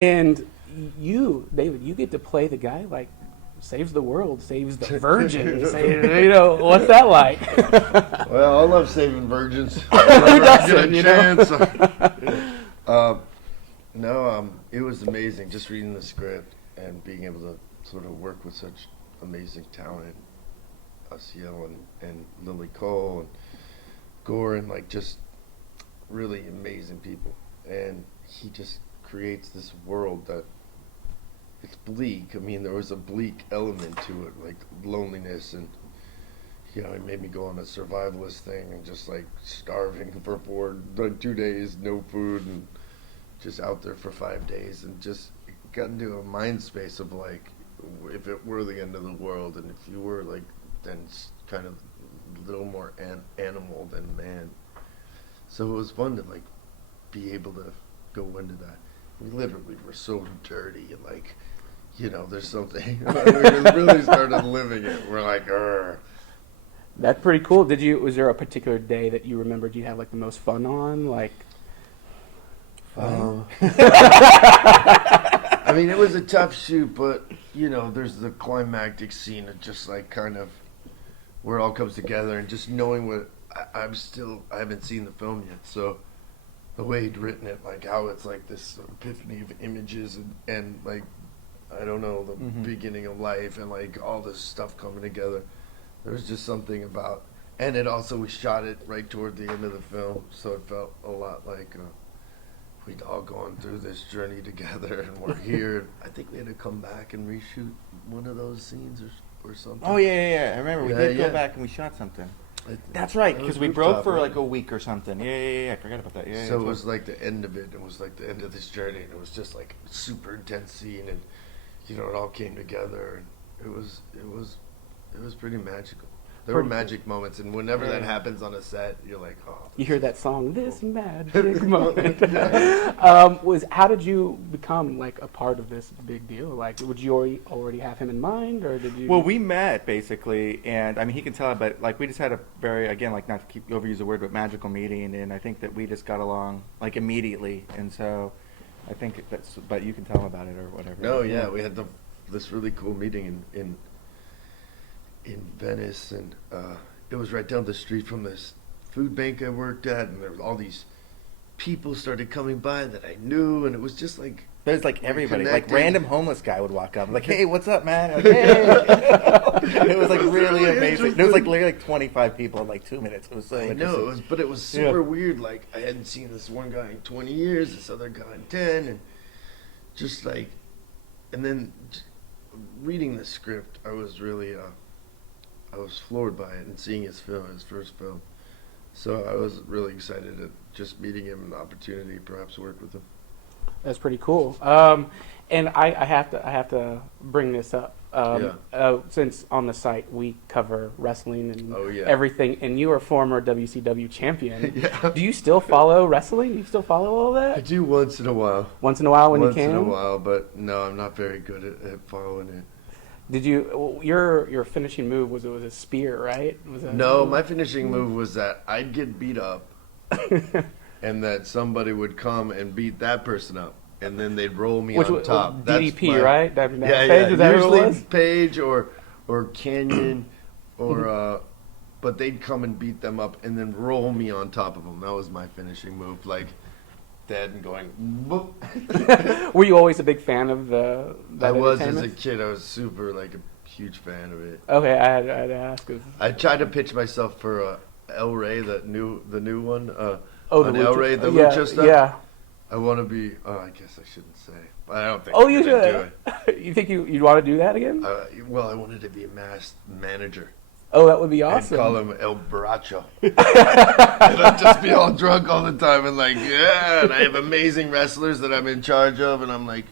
And you, David, you get to play the guy like saves the world, saves the virgin. What's that like? Well, I love saving virgins. Who Whenever I doesn't, get a chance. No, it was amazing just reading the script and being able to sort of work with such amazing talent, Asiel and Lily Cole and Gore, and like just really amazing people. And he just creates this world that it's bleak. I mean, there was a bleak element to it, like loneliness, and it made me go on a survivalist thing and just like starving for like 2 days, no food, and just out there for 5 days, and just got into a mind space of like, if it were the end of the world, and if you were like, then kind of a little more animal than man. So it was fun to like be able to go into that. We literally were so dirty and like, there's something. We really started living it. We're like, Urgh. That's pretty cool. Was there a particular day that you remembered you had like the most fun on? Like, I mean, it was a tough shoot, but there's the climactic scene of just like kind of where it all comes together, and just knowing what I haven't seen the film yet, so the way he'd written it, like how it's like this epiphany of images and like, I don't know, the beginning of life and like all this stuff coming together. There was just something about, and we shot it right toward the end of the film, so it felt a lot like we'd all gone through this journey together, and we're here. I think we had to come back and reshoot one of those scenes or something. Oh yeah. I remember we did go back and we shot something. That's right, because we broke for like a week or something. Yeah. I forgot about that. Yeah. So it was like the end of it. It was like the end of this journey, and it was just like a super intense scene, and it all came together, and it was pretty magical. There were magic moments, and whenever that happens on a set, you're like, oh. You hear that song, "This Magic Moment." How did you become like a part of this big deal? Like, would you already have him in mind, or did you? Well, we met basically, and I mean, he can tell, but like we just had a very, again, like not to overuse the word, but magical meeting, and I think that we just got along like immediately, and so I think but you can tell him about it or whatever. No, yeah, we had this really cool meeting in Venice, and it was right down the street from this food bank I worked at, and there was all these people started coming by that I knew, and it was just like there's like everybody, like random homeless guy would walk up, like, "Hey, what's up, man?" Like, hey. It was like really amazing. There was like literally like 25 people in like 2 minutes. It was so interesting. But it was super weird. Like, I hadn't seen this one guy in 20 years, this other guy in 10, and just like, and then reading the script, I was really I was floored by it, and seeing his first film. So I was really excited at just meeting him and the opportunity to perhaps work with him. That's pretty cool. And I have to bring this up. Since on the site we cover wrestling and everything, and you are a former WCW champion. Yeah. Do you still follow wrestling? Do you still follow all that? I do once in a while. Once in a while when you can? Once in a while, but no, I'm not very good at following it. Did you? Your finishing move was a spear, right? No, my finishing move was that I'd get beat up, and that somebody would come and beat that person up, and then they'd roll me on top. DDP, right? Yeah. Usually Page or Canyon, or but they'd come and beat them up, and then roll me on top of them. That was my finishing move, like dead and going. Boop. Were you always a big fan of the? I was as a kid. I was super like a huge fan of it. Okay, I had to ask. I tried to pitch myself for El Rey, the new one. The El Rey, the Lucha stuff. Yeah. I want to be. Oh, I guess I shouldn't say. But I don't think. Oh, you should. Do it. You think you'd want to do that again? Well, I wanted to be a masked manager. Oh, that would be awesome. I'd call him El Borracho. And I'd just be all drunk all the time and like, yeah, and I have amazing wrestlers that I'm in charge of, and I'm like,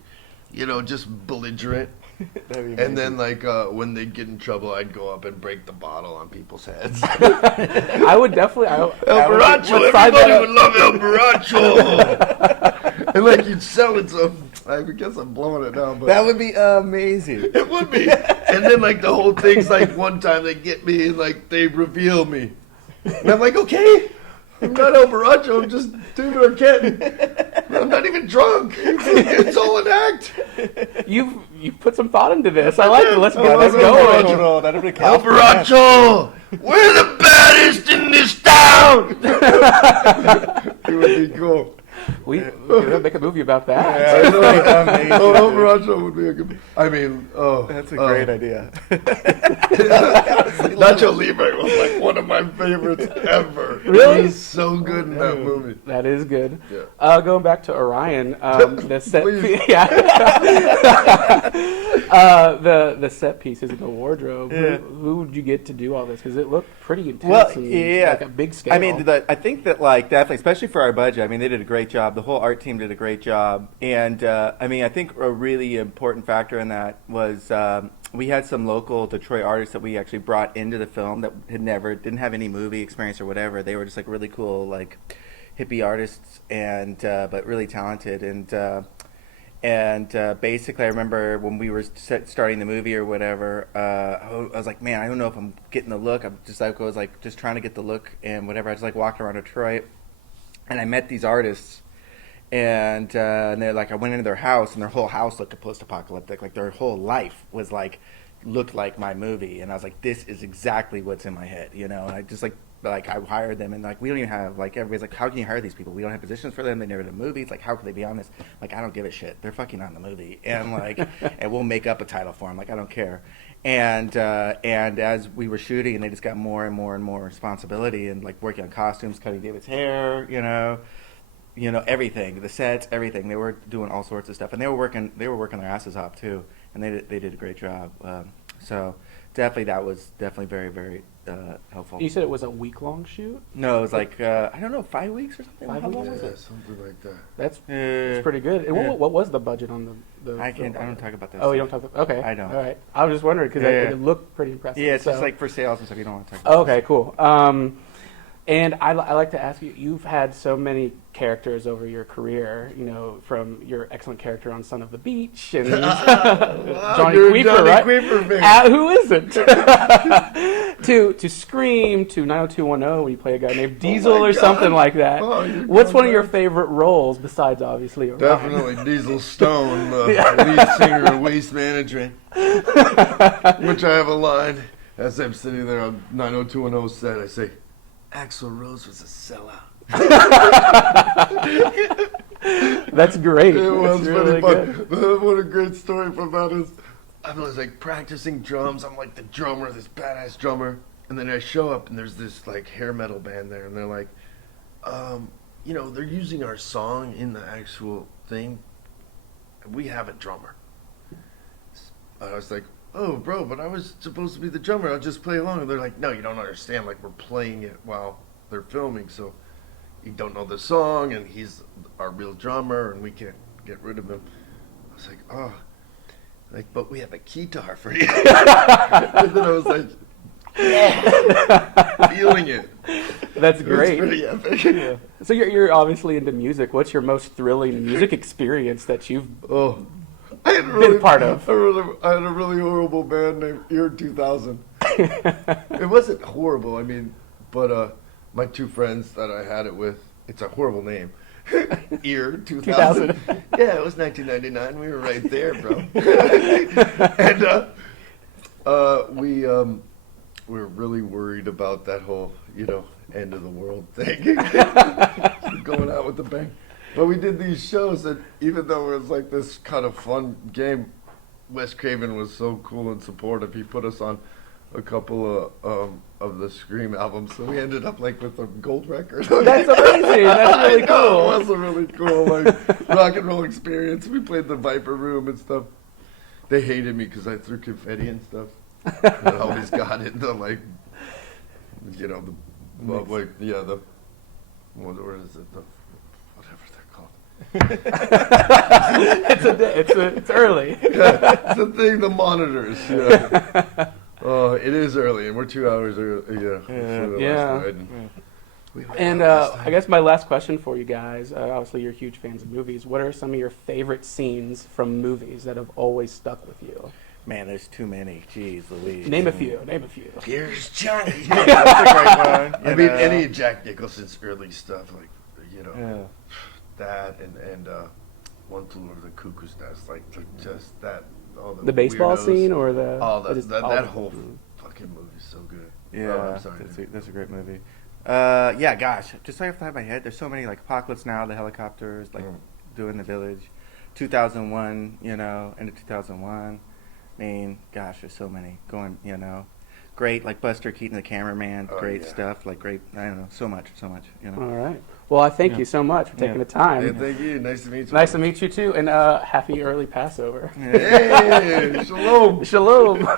just belligerent. And then like when they'd get in trouble, I'd go up and break the bottle on people's heads. I would definitely. El Borracho, everybody would love El Borracho. And like you'd sell it, so I guess I'm blowing it down. But that would be amazing. It would be. And then like the whole thing's like one time they get me and like they reveal me, and I'm like, okay, I'm not El Borracho. I'm just David Arquette. I'm not even drunk. It's all an act. You put some thought into this. I like it. Let's get this Borracho. going. No, that'll be El Borracho, we're the baddest in this town. It would be cool. We could make a movie about that. Yeah, that's amazing. Oh, El Borracho would be a good. I mean, That's a great idea. Nacho Libre was like one of my favorites ever. Really? He's so good in that movie. That is good. Yeah. Going back to Orion, the set, Please. yeah, the set pieces in the wardrobe. Yeah. Who would you get to do all this? Because it looked pretty intense. Well, and yeah. like a big scale. I mean, I think that like definitely, especially for our budget. I mean, they did a great job. The whole art team did a great job, and I mean, I think a really important factor in that was we had some local Detroit artists that we actually brought into the film that didn't have any movie experience or whatever. They were just like really cool, like hippie artists, and but really talented, and basically, I remember when we were starting the movie or whatever, I was like, man, I don't know if I'm getting the look. I was like just trying to get the look and whatever. I just like walked around Detroit, and I met these artists, and they're like, I went into their house, and their whole house looked post-apocalyptic. Like their whole life was like looked like my movie, and I was like, this is exactly what's in my head, you know. And I just like I hired them, and like we don't even have like everybody's like, how can you hire these people? We don't have positions for them. They never did movies. Like how could they be on this? Like I don't give a shit. They're fucking on the movie, and like and we'll make up a title for them. Like I don't care. And as we were shooting, and they just got more and more and more responsibility, and like working on costumes, cutting David's hair, you know, everything, the sets, everything. They were doing all sorts of stuff, and they were working their asses off too, and they did a great job. So definitely that was definitely very, very helpful. You said it was a week-long shoot? No, it was like I don't know, 5 weeks or something. 5 How long weeks? was it? Something like that. That's pretty good. And what was the budget on the I film? don't talk about this. Oh, you don't talk about. Okay, I don't. All right, I was just wondering because it looked pretty impressive. Yeah, it's so. just like for sales and stuff. You don't want to talk about. Okay, cool. And I like to ask you, you've had so many characters over your career, you know, from your excellent character on Son of the Beach and Johnny you're a Queeper, Johnny right? Queeper fan. Who isn't? to Scream, to 90210, when you play a guy named Diesel or God. something like that. Oh, What's one of your favorite roles besides, obviously, Orion? Definitely Diesel Stone, the lead singer of Waste Management, which I have a line as I'm sitting there on 90210 set. I say, Axl Rose was a sellout. That's great. It was That's really really fun. good. What a great story from that is, I was like practicing drums. I'm like the drummer, this badass drummer, and then I show up and there's this like hair metal band there, and they're like, you know, they're using our song in the actual thing. We have a drummer. I was like, oh, bro, but I was supposed to be the drummer. I'll just play along. And they're like, no, you don't understand. Like, we're playing it while they're filming, so you don't know the song, and he's our real drummer, and we can't get rid of him. I was like, oh, like, but we have a guitar for you. And then I was like, yeah, feeling it. That's great. It was pretty epic. Yeah. So you're obviously into music. What's your most thrilling music experience that you've I had a part of? I had a really horrible band named Ear 2000. It wasn't horrible, I mean, but my two friends that I had it with, it's a horrible name. Ear 2000. Yeah, it was 1999. We were right there, bro. And we were really worried about that whole, you know, end of the world thing. Going out with the bang. But we did these shows, and even though it was like this kind of fun game, Wes Craven was so cool and supportive. He put us on a couple of the Scream albums, so we ended up like with a gold record. That's amazing. That's really I know, cool. it was a really cool like rock and roll experience. We played the Viper Room and stuff. They hated me because I threw confetti and stuff. I always got into like, you know, the what is it? The whatever they're called. It's early. Yeah, it's the thing, the monitors. Yeah. Oh, it is early, and we're 2 hours early. Yeah. And I guess my last question for you guys, obviously you're huge fans of movies. What are some of your favorite scenes from movies that have always stuck with you? Man, there's too many. Jeez Louise. Name a few. Name a few. Here's Johnny. That's a great one. I mean, any Jack Nicholson's early stuff, like, you know, Yeah. that and One Flew Over the Cuckoo's Nest, like just that. All The baseball weirdos. scene or the That whole fucking movie is so good. Yeah, Oh, I'm sorry. that's a great movie. Yeah, gosh, just like off the top of my head, there's so many, like Apocalypse Now, the helicopters, like doing the village, 2001, you know, end of 2001. I mean, gosh, there's so many going, you know, great, like Buster Keaton, the cameraman, great stuff, like great, I don't know, so much, you know. All right. Well, I thank you so much for taking the time. Hey, thank you. Nice to meet you. Nice to meet you too, and happy early Passover. Hey, shalom. Shalom.